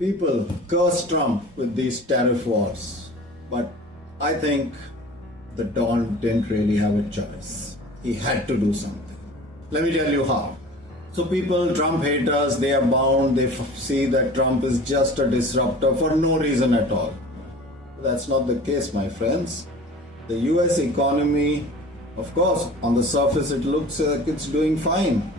People curse Trump with these tariff wars, but I think the Don didn't really have a choice. He had to do something. Let me tell you how. So people, Trump haters, they are bound, they see that Trump is just a disruptor for no reason at all. That's not the case, my friends. The US economy, of course, on the surface it looks like it's doing fine.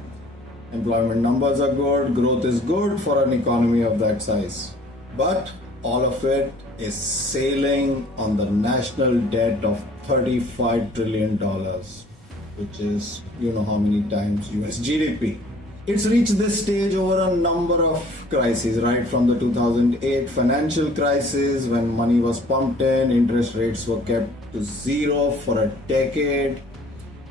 Employment numbers are good, growth is good for an economy of that size. But all of it is sailing on the national debt of $35 trillion, which is, you know how many times US GDP. It's reached this stage over a number of crises, right from the 2008 financial crisis when money was pumped in, interest rates were kept to zero for a decade.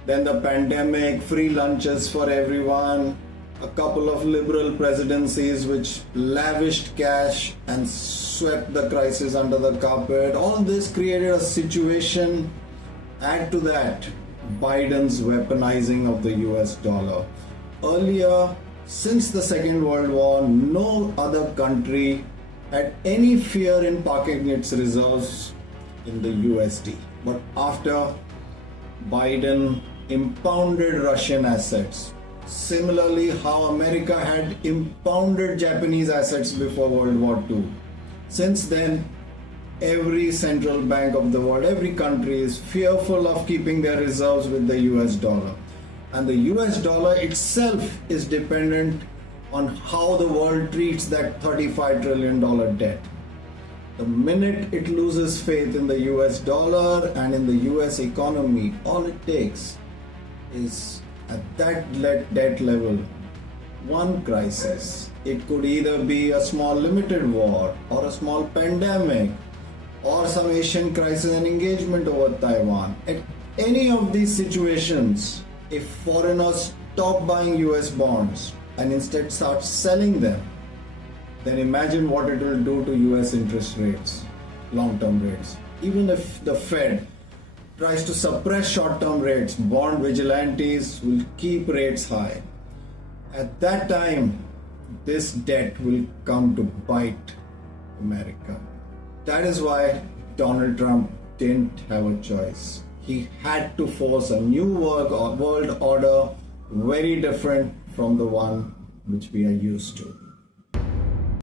Then the pandemic, free lunches for everyone, a couple of liberal presidencies which lavished cash and swept the crisis under the carpet. All this created a situation. Add to that Biden's weaponizing of the US dollar. Earlier, since the Second World War, no other country had any fear in parking its reserves in the USD. But after Biden impounded Russian assets, similarly how America had impounded Japanese assets before World War II, since then every central bank of the world, every country is fearful of keeping their reserves with the US dollar. And the US dollar itself is dependent on how the world treats that $35 trillion debt. The minute it loses faith in the US dollar and in the US economy, all it takes is at that debt level, one crisis. It could either be a small limited war or a small pandemic or some Asian crisis and engagement over Taiwan. At any of these situations, if foreigners stop buying US bonds and instead start selling them, then imagine what it will do to US interest rates, long-term rates. Even if the Fed tries to suppress short-term rates, bond vigilantes will keep rates high. At that time, this debt will come to bite America. That is why Donald Trump didn't have a choice. He had to force a new world order very different from the one which we are used to.